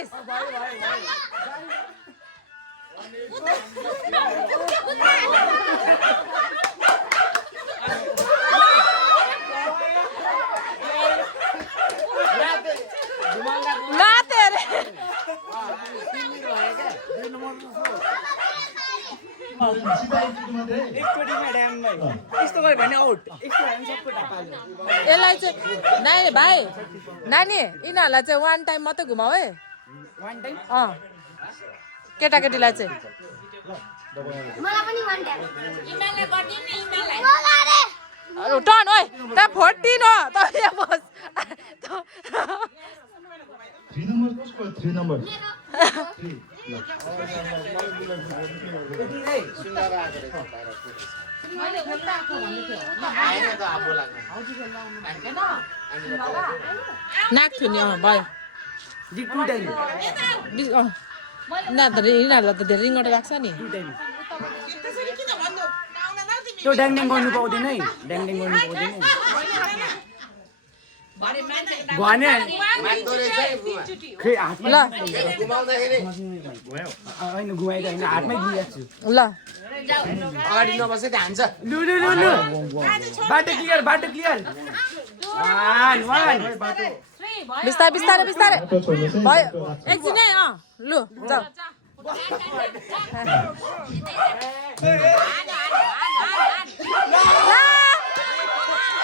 Please लाते रे यसलाई चाहिँ नानी भाइ नानी यिनीहरूलाई चाहिँ वान टाइम मात्रै घुमाऊ है केटाकेटीलाई चाहिँ टर्न ओइ त 14 हो त यहाँ बस 3 नम्बर कसको 3 नम्बर नाक थुन्यो भयो यिनीहरूलाई त धेरै रिङ्गट लाग्छ नि त्यो ड्याङड्याङ गर्नु पाउँदैन है ड्याङड्याङ गर्नु पाउँदैन भने खै ल होइन घुमाइद होइन हातमै दिइरहेको छु ल अगाडि नबसे त हान्छ लु लु लु लु बाटो क्लियर वान बिस्तारै बिस्तारै बिस्तारै भयो एकछिनै लु जाऊ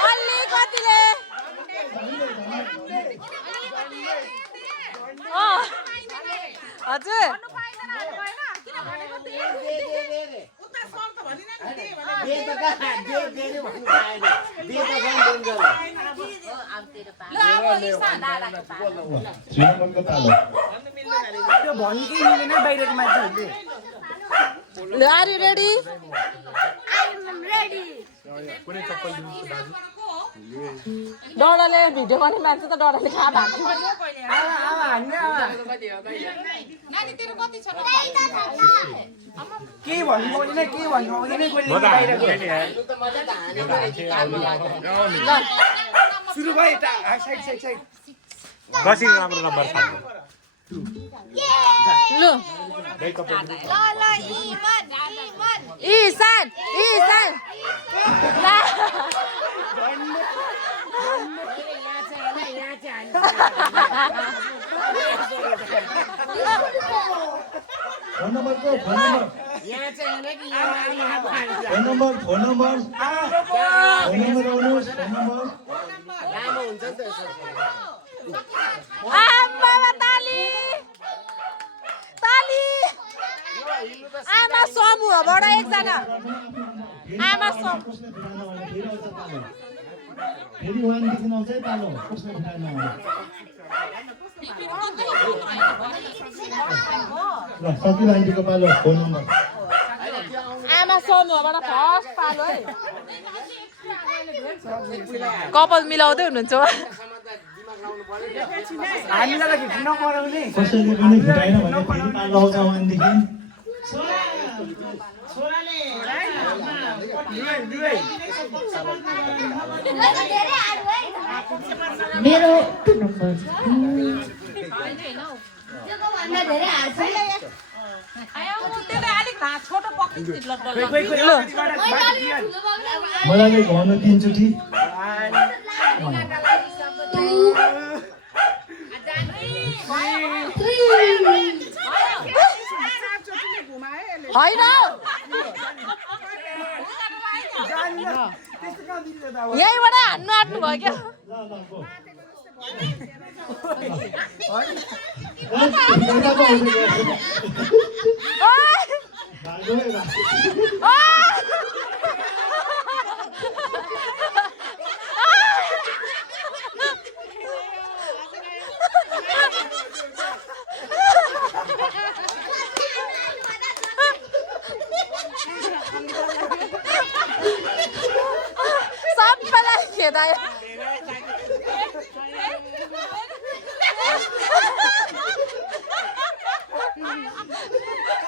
अलि कतिले हजुर त्यो भन्कै मिलेन बाहिरको मान्छेहरूले आर यु रेडी डराले भिडियो गर्ने मान्छे त डराले खा भएको के भन्नु पाउँदैन बाहिरको सुरु भयो साइड कसरी राम्रो नम्बर छ लु ईशान फोन नम्बर आउनुहोस् राम्रो हुन्छ नि त आमा समूहबाट एकजना आमा समूह फेरि वानदेखि आउँछ है पालो कसले उठाएन ल सकिलो आन्टीको पालो फोन नम्बर आमा समूहबाट फर्स्ट पालो है कपाल मिलाउँदै हुनुहुन्छ हामीलाई नगराउने कसैले पनि फुटाएन भने फेरि पालो आउँछ वानदेखि मेरो नम्बर मलाई भन्नु 3 चोटि होइन यहीँबाट हान्नु आँट्नु भयो क्या सबैलाई खेदायो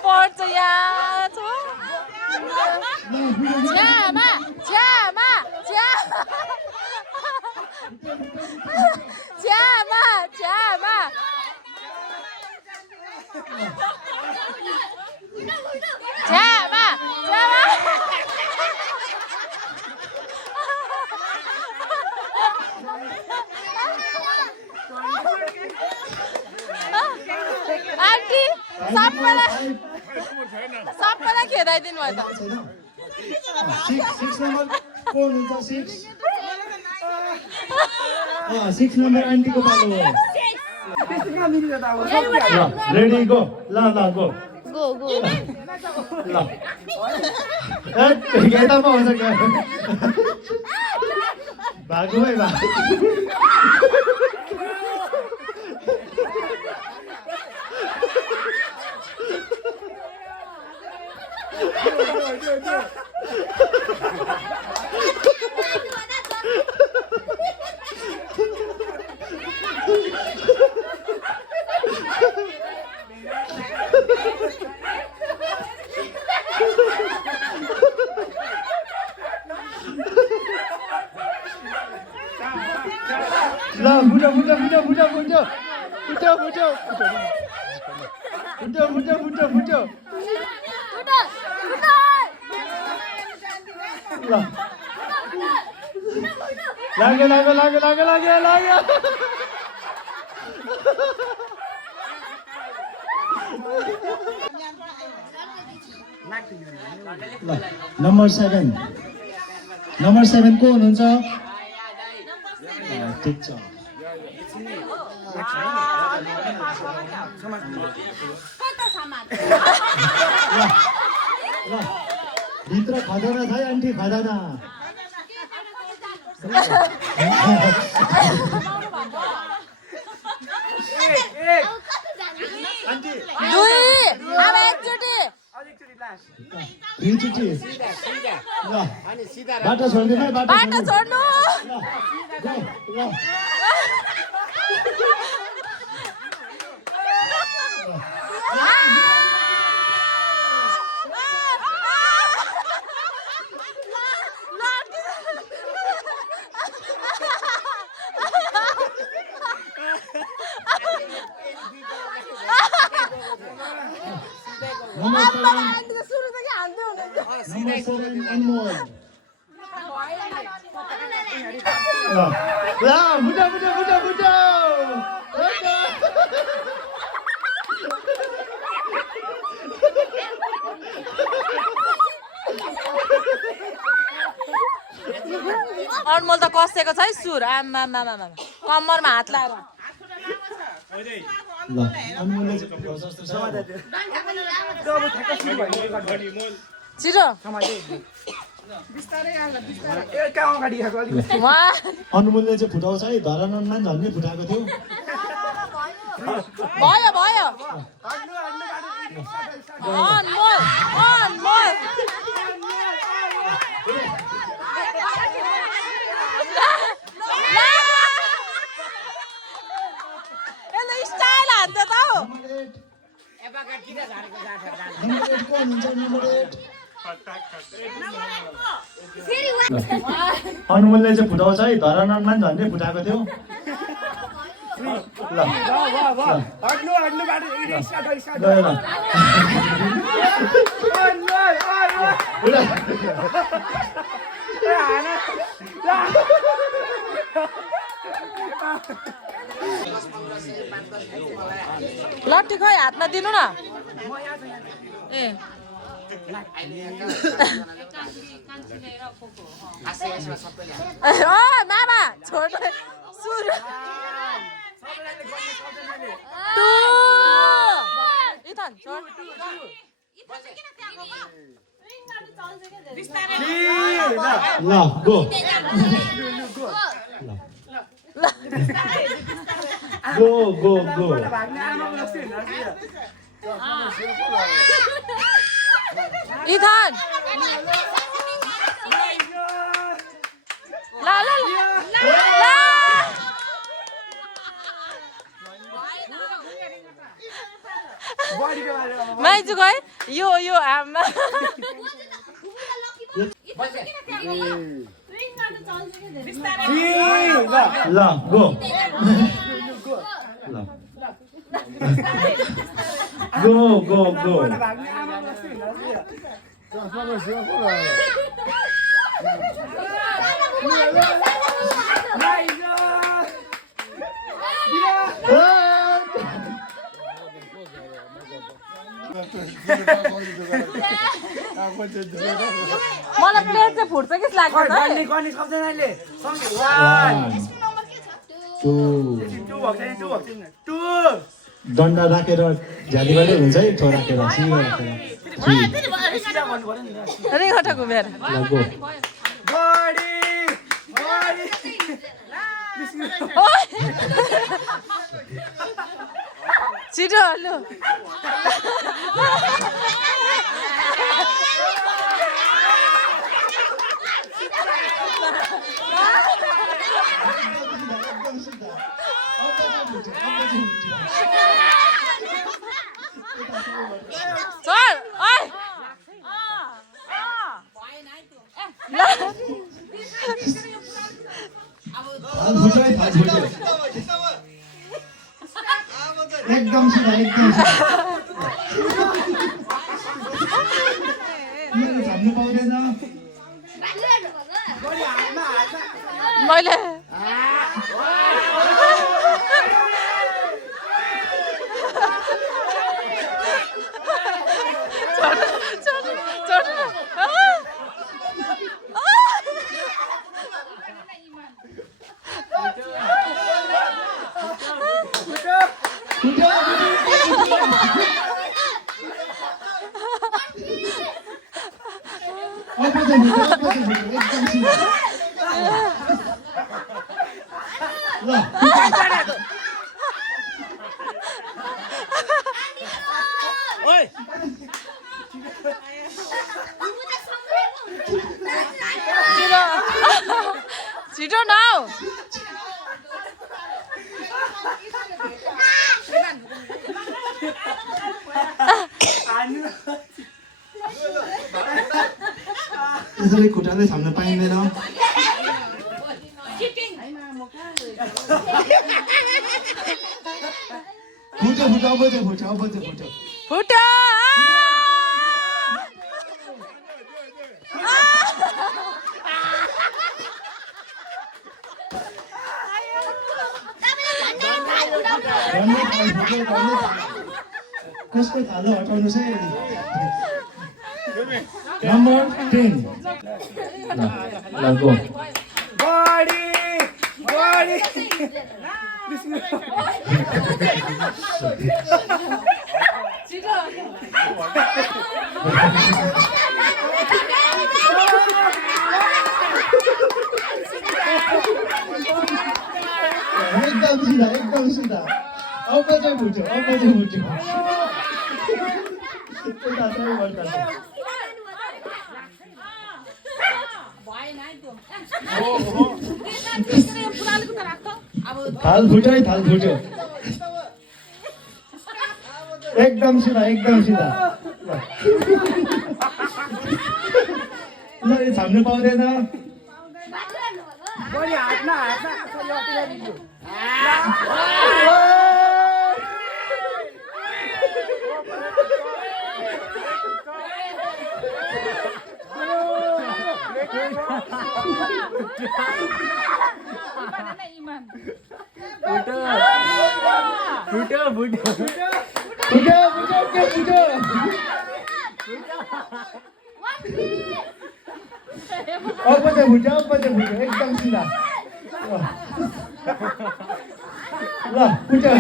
पर्छ यहाँ छ्यामा छ्यामा छ्यामा छ्यामा आन्टी सबैलाई खेदाइदिनु भयो त 6 नम्बर को हुनुहुन्छ 6 नम्बर आन्टीको पालो हो रेडी गो ल गो ल गेटामा हुन्छ क्या भागो है भाग बुझ्यो लाग्यो नम्बर 7 को हुनुहुन्छ ठिक छ भित्र खजाना छ है आन्टी खजाना बाटो छोड्दिनु है बाटो छोड्नु अनमोल त कसेको छ है सुर आमा कम्मरमा हात लाएर छिटो अनुमोलले चाहिँ फुटाउँछ है धरानमा झन्डै फुटाएको थियो भयो अनमोल स्टाइल हान्छ त अनुमोलले चाहिँ फुटाउँछ है धरानमा झन्डै फुटाएको थियो लट्ठी खै हातमा दिनु न ए मामा छोड सुर इथन छोड ल गो इथन माइजु गए यो आमा ल गो मलाई प्लेट चाहिँ फुट्छ कि लाग्दैन है गर्ने गर्ने सक्दैन अहिले सँगै 1 2 2 भएको छैन 2 भएको छैन 2 डन्डा राखेर झ्यालीबाटै हुन्छ है ठो राखेर सिधा राखेर सिधा गर्नु पर्यो नि त रिङटा घुमेर ल गो बडी बडी छिटो लु चल ओइ थाल फुट्यो है थाल फुट्यो एकदम सिधा मेरो झाम्नु पाउँदैन मैले एकदम सिधा ल ओइ छिटो न त्यसरी खुट्टाले थाम्न पाइँदैन फुट्यो फुट्यो अब चाहिँ फुट्यो अब चाहिँ फुट्यो फुट्यो कसको थालो हटाउनु चाहिँ नम्बर 10 ल गो बडी बडी एकदम सिधा अब चाहिँ फुट्यो यता चाहिँ उल्टा छ। थाल फुट्यो है थाल फुट्यो एकदम सिधा ल यो थाम्नु पाउँदैन बडी हातमा अलि अति गरिदिन्छु अब चाहिँ फुट्यो एकदम सिधा ल फुट्यो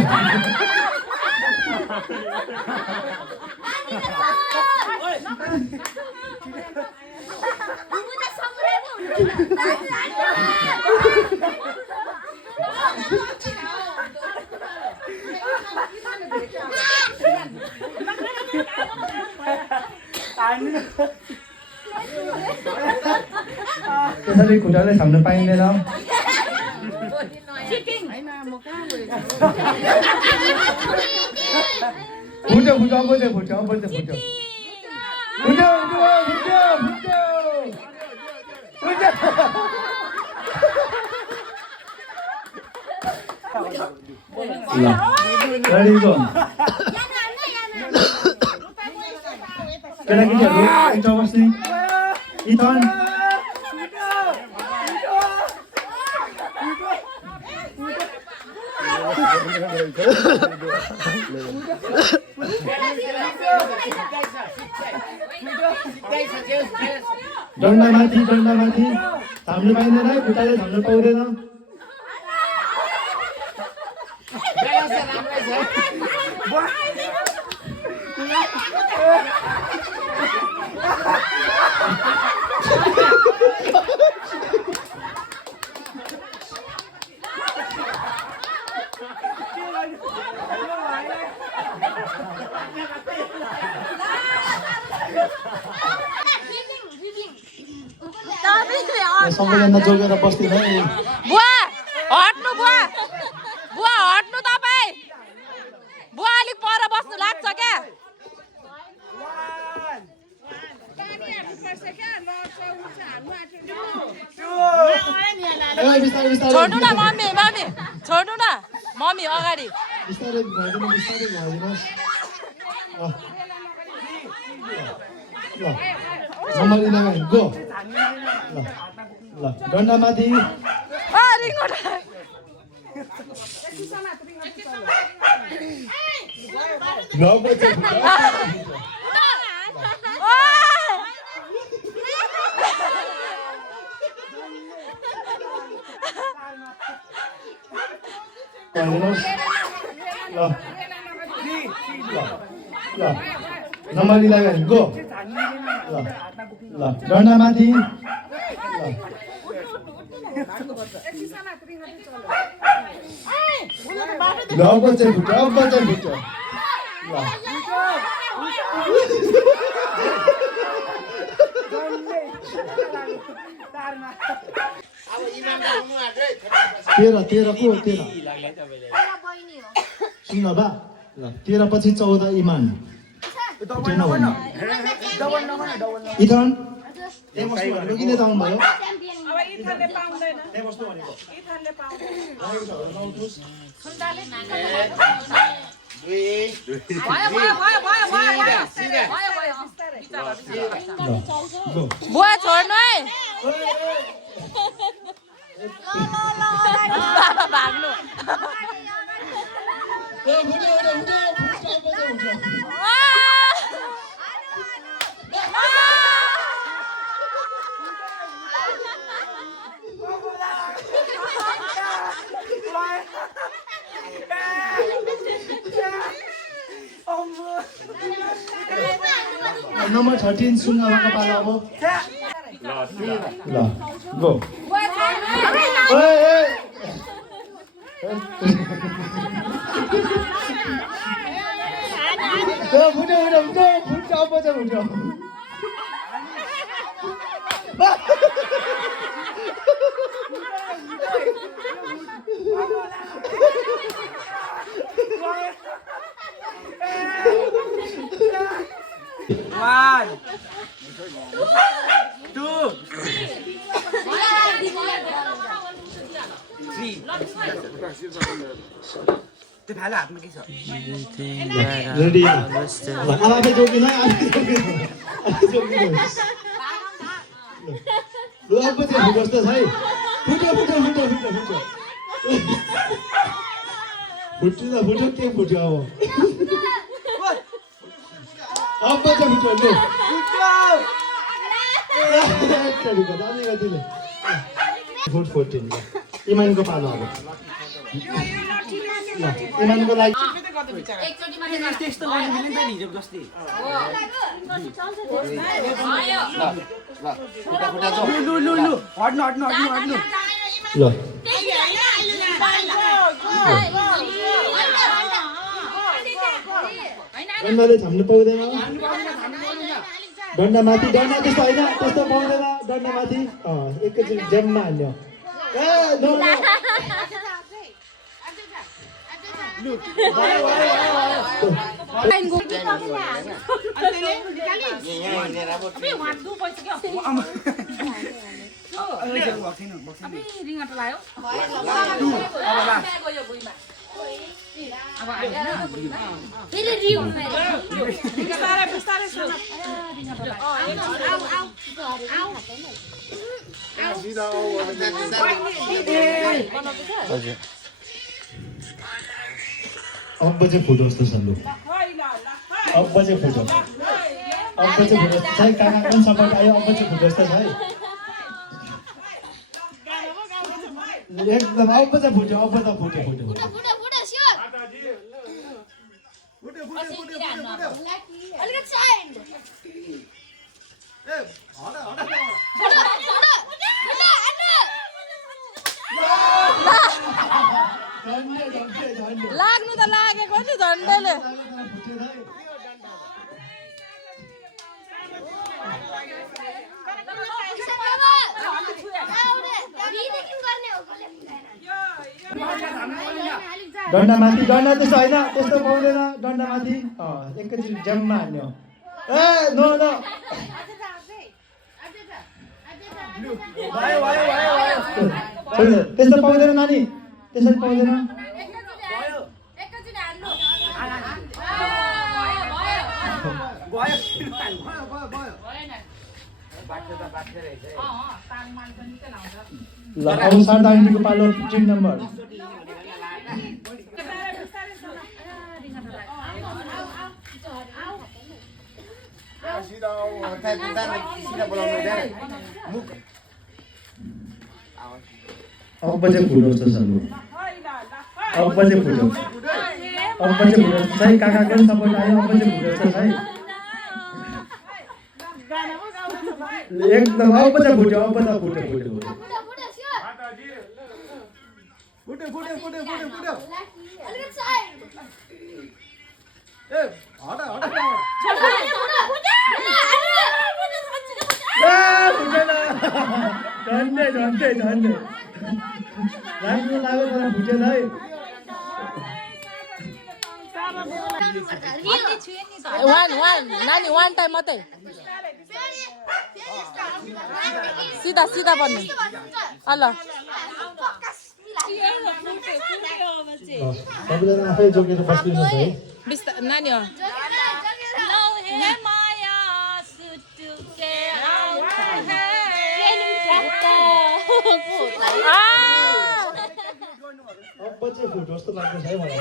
त्यसरी खुट्टाले थाम्न पाइँदैन फुट्यो अब चाहिँ फुट्यो रेडी गो केटाकेटीहरू एकटा बस्ने इथन डन्डामाथि थाम्नु पाइँदैन है खुट्टाले थाम्नु पाउँदैन सबैजना जोगेर बस्दिन है बुवा हट्नु तपाईँ बुवा अलिक पर बस्नु लाग्छ क्या छोड्नु न मम्मी छोड्नु न मम्मी अगाडि बिस्तारै भइदिनुहोस् ल नम्बरी लगाइ गो ल डन्डामाथि नम्बरी लगाइ गो ल डन्डामाथि अब चाहिँ फुट्यो तेह्र को सुन्न बा ल 13 पछि 14 इमान इथन किन त आउनु भयो बुवा छोड्नु है बाबा भाग्नु नम्बर 13 सुन्न पाला अब ल गो फुट्यो One, two, three. त्यो भाला हातमा के छ रेडी ल आफै जोगिन ल अब चाहिँ कस्तो छ है फुट्यो के फुट्यो अब चाहिँ फुट्यो फुट 14 इमानको पालो अब इमानको लागि त्यस्तो गर्नु मिल्दैन नि हिजो जस्तै लु हट्नु ल डन्डाले थाम्नु पाउँदैन डन्डामाथि डन्डा त्यस्तो होइन त्यस्तो पाउँदैन डन्डामाथि एकैचोटि जम्मा हाल्यो अब चाहिँ फुटोस् त सल्लु अब चाहिँ फुटोस् अब चाहिँ फुटोस् त है काका पनि सपोर्ट आयो अब चाहिँ फुटोस् त है एकदम अब चाहिँ फुट्यो अब त फुट्यो फुट्यो लाग्नु त लागेको नि झन्डेले डन्डा माथि डन्डा त्यस्तो होइन त्यस्तो पाउँदैन डन्डा माथि एकैचोटि ज्याममा हान्यो ए नो नो त्यस्तो पाउँदैन नानी त्यसरी पाउँदैन ल अब शारदा आन्टीको पालो टिम नम्बर अब चाहिँ फुटोस् त सल्लु अब चाहिँ फुटोस् अब चाहिँ फुटोस् है काकाको पनि सपोर्ट आयो अब चाहिँ फुटोस् त है एकदम अब चाहिँ फुट्यो अब त फुट्यो फुट्यो झन्डे झन्डे झन्डे लाग्नु लाग्यो तर फुटेन है वान नानी वान टाइम मात्रै सिधा सिधा भन्नु ल सबैजना आफै जोगेर बस्दिनुहोस् है नानी हो अब चाहिँ फुटोस् त लाग्छ है मलाई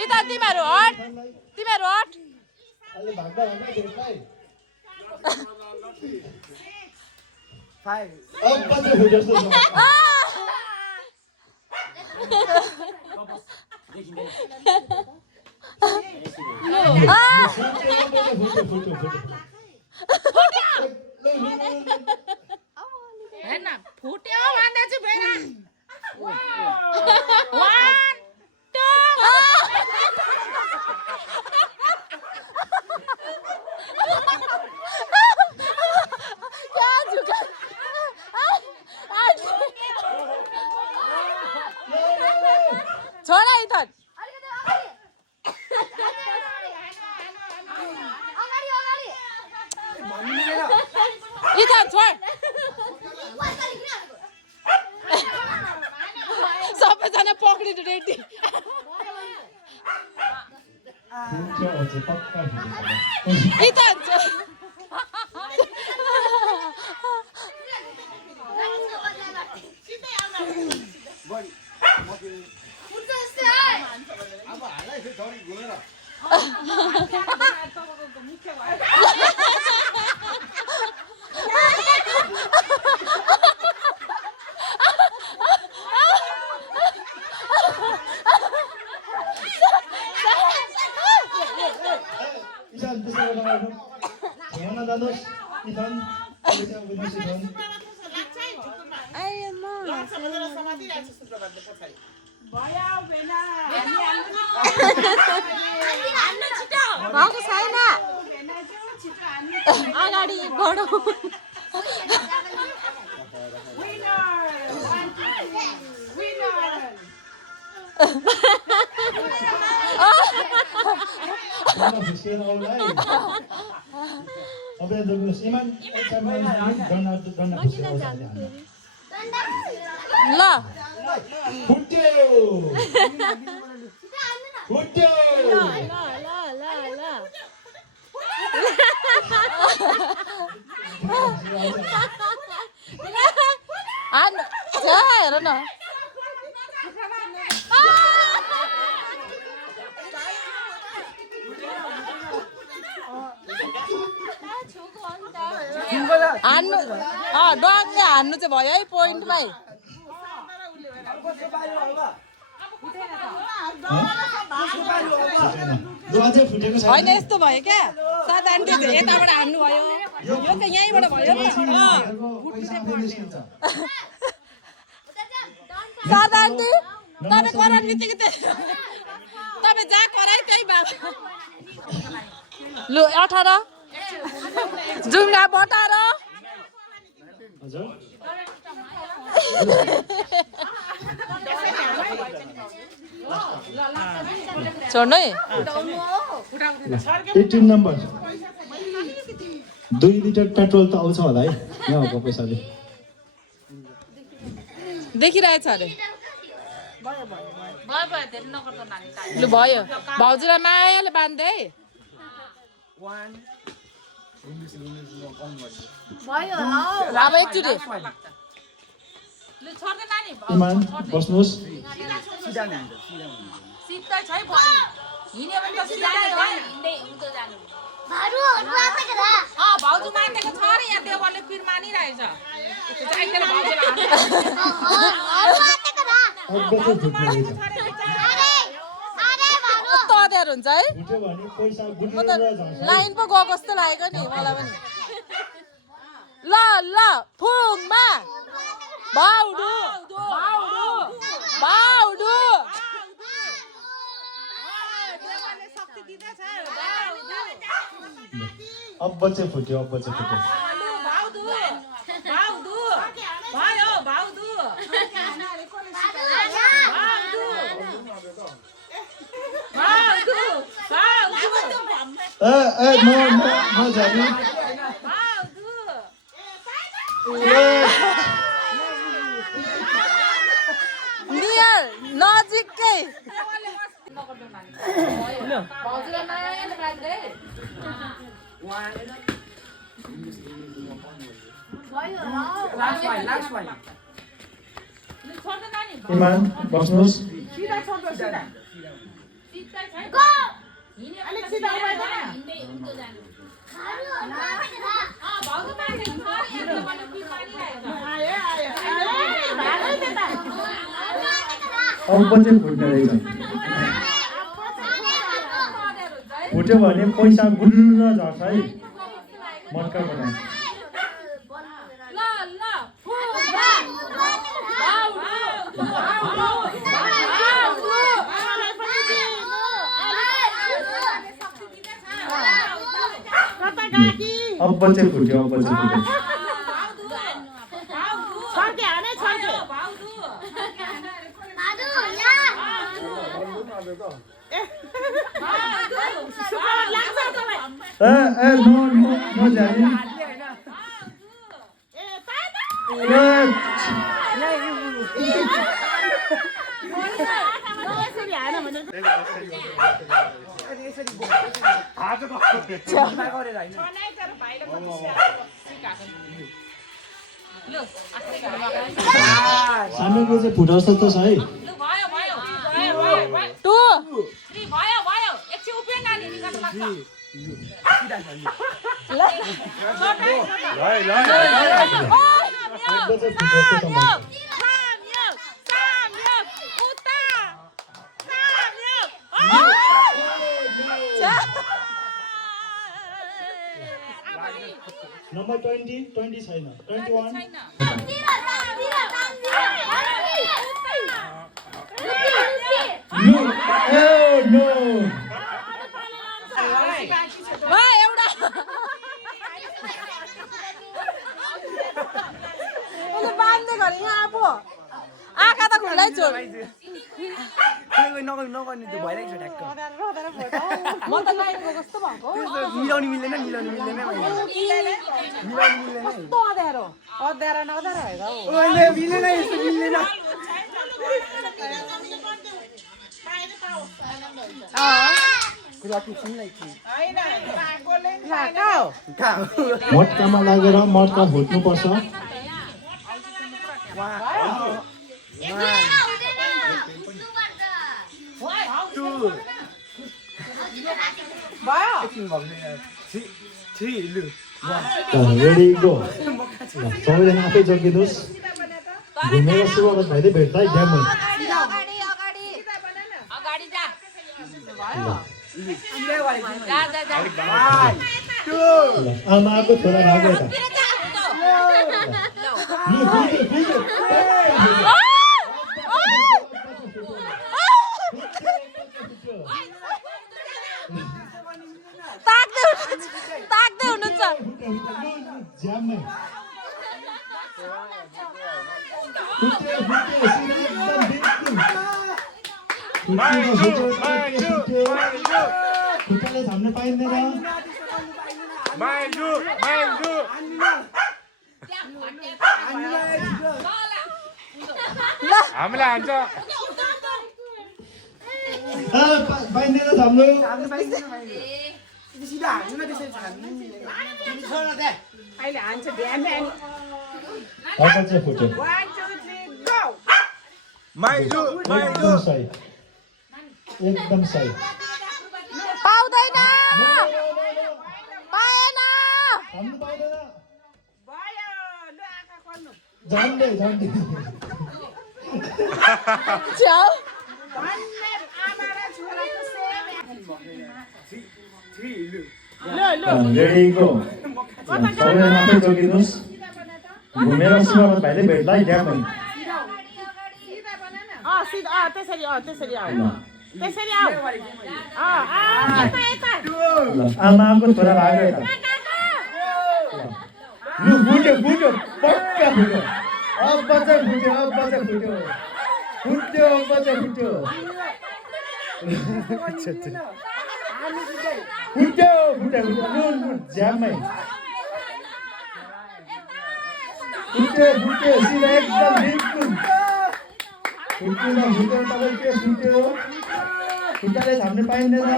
यता तिमीहरू हट तिमीहरू हट अहिले भाग्दा भाग्दा भेट्दै अब चाहिँ फुटोस् त हेर्न फुट्यो भन्दा चाहिँ फेरि 1 2 छोडा इथन इथन छोड सबैजना पक्रिनु रेडी इथन भएको छैन अगाडि बढौ ल हेर न हान्नु डगले हान्नु चाहिँ भयो है पोइन्टमै होइन यस्तो भयो क्या सात आन्टी यताबाट हान्नु भयो यो चाहिँ यहीँबाट भयो नि सात आन्टी तपाईँ करार बित्तिकै तपाईँ जहाँ कराए त्यही भएको लु 18 जुङ्गा बटाएर छोड्नु है 18 नम्बर 2 लिटर पेट्रोल त आउँछ होला है यहाँको पैसाले देखिरहेछ अरे लु भयो भाउजूलाई मायाले बाँध्दै है अब एकचोटि इमान बस्नुहोस् भाउजू मान्देको छ अरे यहाँ देवरले फिर मानिरहेछ कस्तो अँध्यार हुन्छ है म त लाइन पो गएको जस्तो लागेको नि मलाई पनि ल ल फुङमा भाउडु भाउडु अब चाहिँ फुट्यो नियर नजिकै इमान बस्नुहोस् अब चाहिँ फुट्ने रहेछ फुट्यो भने पैसा गुल्ल झर्छ है मर्काबाट अब चाहिँ फुट्यो सानोको चाहिँ फुटाउँछ त छ है नम्बर 20 छैन 21 नो बाँध्दै गरे यहाँ अब आँखा त खुल्लै छोड नगर्ने त्यो भइरहेको छ ठ्याक्क म त लाइनको कस्तो भएको मिलाउनु मिल्दैन कस्तो अँध्यारो अँध्यारो नअँध्यारो होइन मिलेन यस्तो मिल्दैन मटकामा लागेर मटका फुट्नुपर्छ रेडी गो सबैजना आफै जोगिनुहोस् घुमेर सुरुवात भइदिए भेट्दै ड्याममा आमाको छोरा भाग्यो त ताक्दै हुनुहुन्छ ज्याममै खुट्टाले थाम्न पाइँदैन हामीलाई हान्छ पाइँदैन थाम्नु अब चाहिँ फुट्यो एकदम सही एकदम सही पाउँदैन पाएन थाम्नु पाइँदैन झन्डै झन्डै छ्याउ रेडी गो सबैजना आफै जोगिनुहोस् घुमेर सुरुवात भाइले भेट्दै ड्याममा आमाको छोरा भाग्यो त लु फुट्यो फुट्यो पक्का फुट्यो अब चाहिँ फुट्यो अब चाहिँ फुट्यो फुट्यो अब चाहिँ फुट्यो फुट्यो फुट्यो फुट्यो लु ज्याममै फुट्यो फुट्यो सिधा एकदम बिल्कुल फुट्यो फुट्यो तपाईँ के फुट्यो खुट्टाले थाम्न पाइँदैन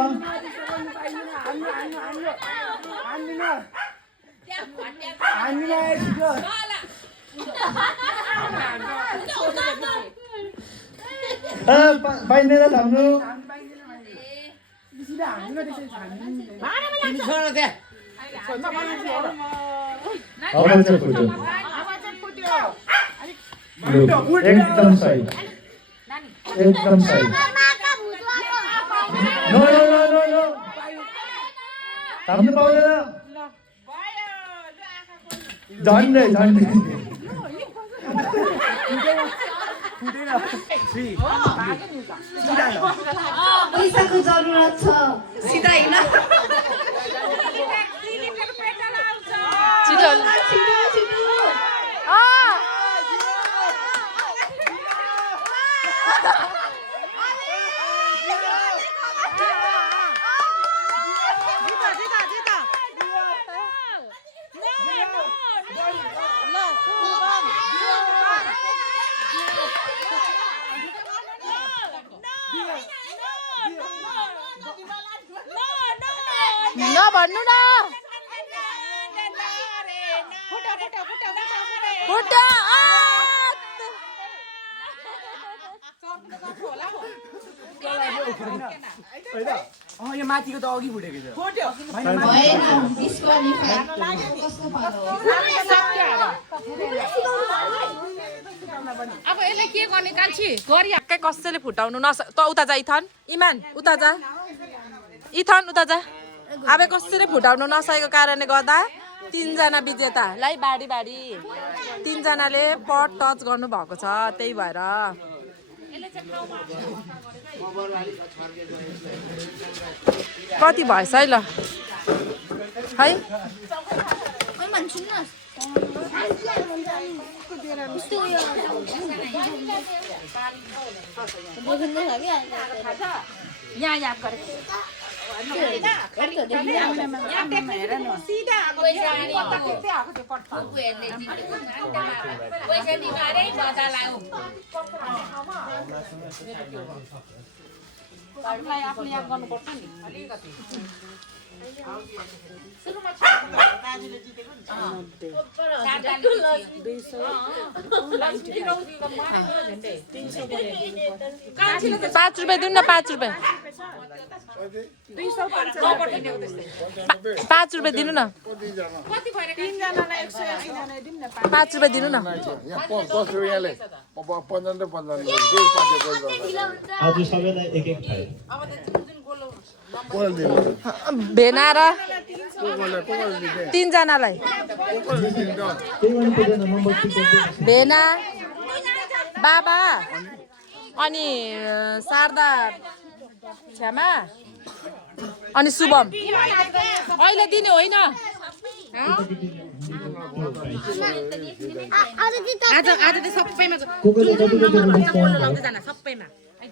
पाइँदैन थाम्नु अब चाहिँ फुट्यो एकदम सही एकदम सही no no no no no थाम्नु पाउँदैन झन्डै झन्डै पैसाको जरुरत छ सिधा हिँड छिटो भन्नु न फुट्यो यो माथिको त अघि फुटेको छ अब यसले के गर्ने कान्छी गरिहाक्कै कसैले फुटाउनु त उता जा इथन इमान उता जा इथन उता जा अब कसैले फुटाउनु नसकेको कारणले गर्दा 3 जना विजेतालाई बाडी बाडी 3 जनाले पट टच गर्नु भएको छ त्यही भएर कति भएछ है ल है यहाँ याद गरेको पाँच रुपियाँ दिनु न 5 रुपियाँ 5 रुपियाँ दिनु न 5 रुपियाँ दिनु न आज सबैलाई एक एक थाली भेना र 3 जनालाई त्यही पनि पुग्दैन नम्बर टिकट भेना बाबा अनि शारदा छ्यामा अनि शुभम अहिले दिने होइन को को कति कति रुपिस पाउनु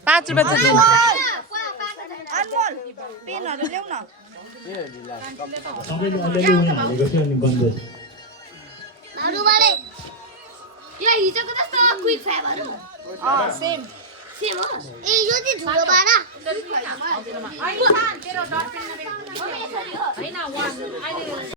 5 रुपियाँ चाहिँ दिनु सबैले अलिअलि उनी हालेको थियो अनि गन्देश हिजोको जस्तो क्विक फाइभहरू सेम हो ए यो चाहिँ धुलो बारा